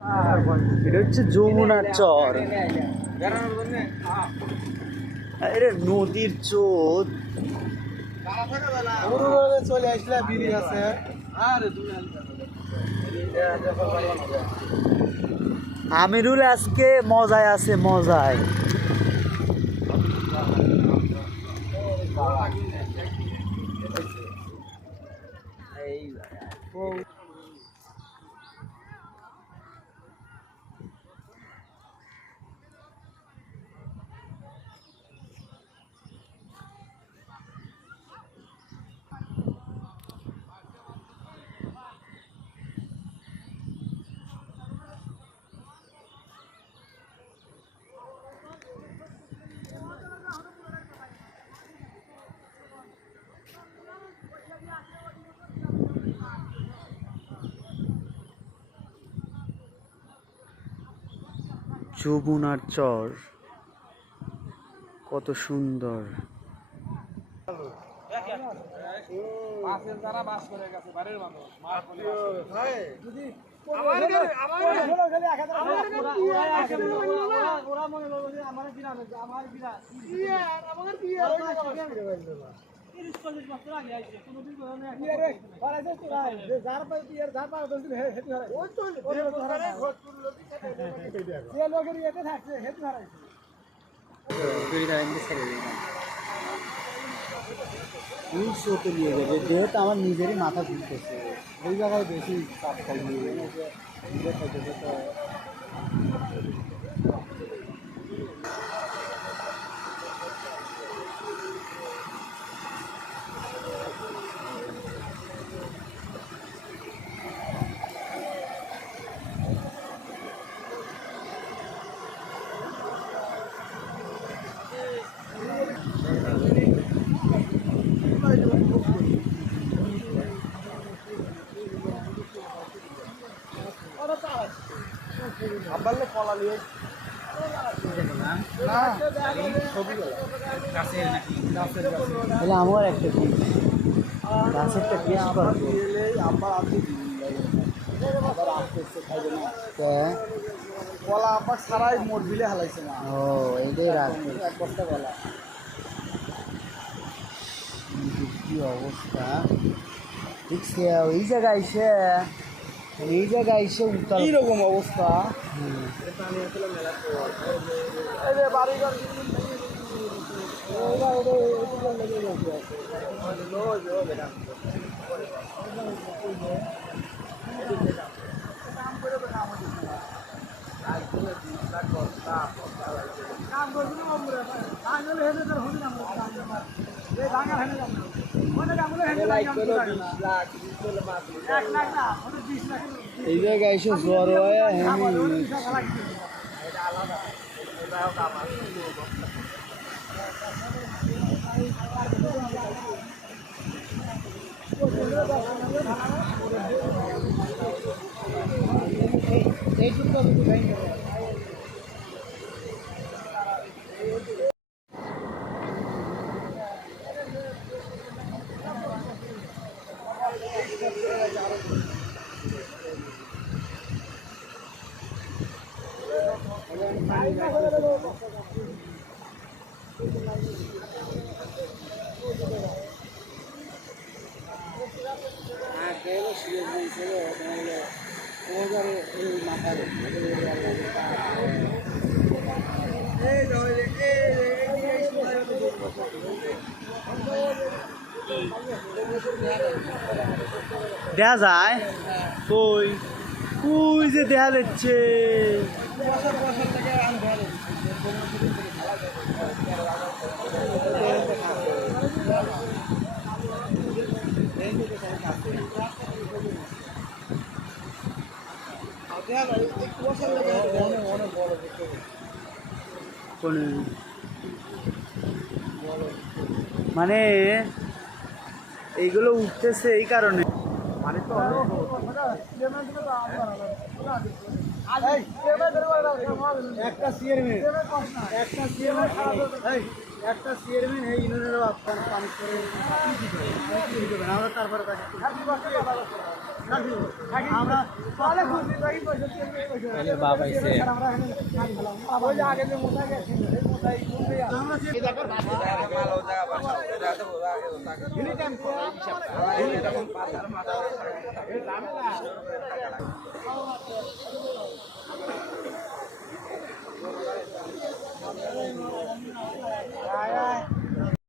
এটা হচ্ছে যমুনার চর, এটা নদীর চোদ। চলে আসলে বিড়ি আছে। আমিরুল আজকে মজায় আছে, মজায়। যমুনার চর কত সুন্দর। নিয়ে যাবে যেহেতু আমার নিজেরই মাথা ঘুরতেছে, ওই জায়গায় বেশি চাপ খাই নিয়ে তাহলে আমার একটা কি গাছেরটা টেস্ট করবো। কলা আবার সারাই মোট দিলে হালাইছে না। ও এটাই রাখবে এক বস্তা কলা। কি অবস্থা দেখছি এই জায়গায় এসে উত্তাল এইরকম অবস্থা। এই যে বাড়িঘর এই জায়গায় এসে জ্বর হয়। দেখা যায় কই কই যে দেখা যাচ্ছে। মানে এইগুলো উঠতেছে এই কারণে। মানে তো একটা সিএর একটা চেয়ারম্যান এই ইউনিয়নেরও আপনার পানি করে কি দিতে হবে কি দিতে হবে না, আমরা তারপরে তাকে আমরা তাহলে খুশি ভাই পয়সা দিয়ে বাবা এসে ওই যে আগে যে মোটা গেছে এই মোটাই করবে আমরা এই জায়গার ভালো জায়গা বাসা এটা তো এনি টাইম হিসাব এরকম পাতার মাথা এই জামেলা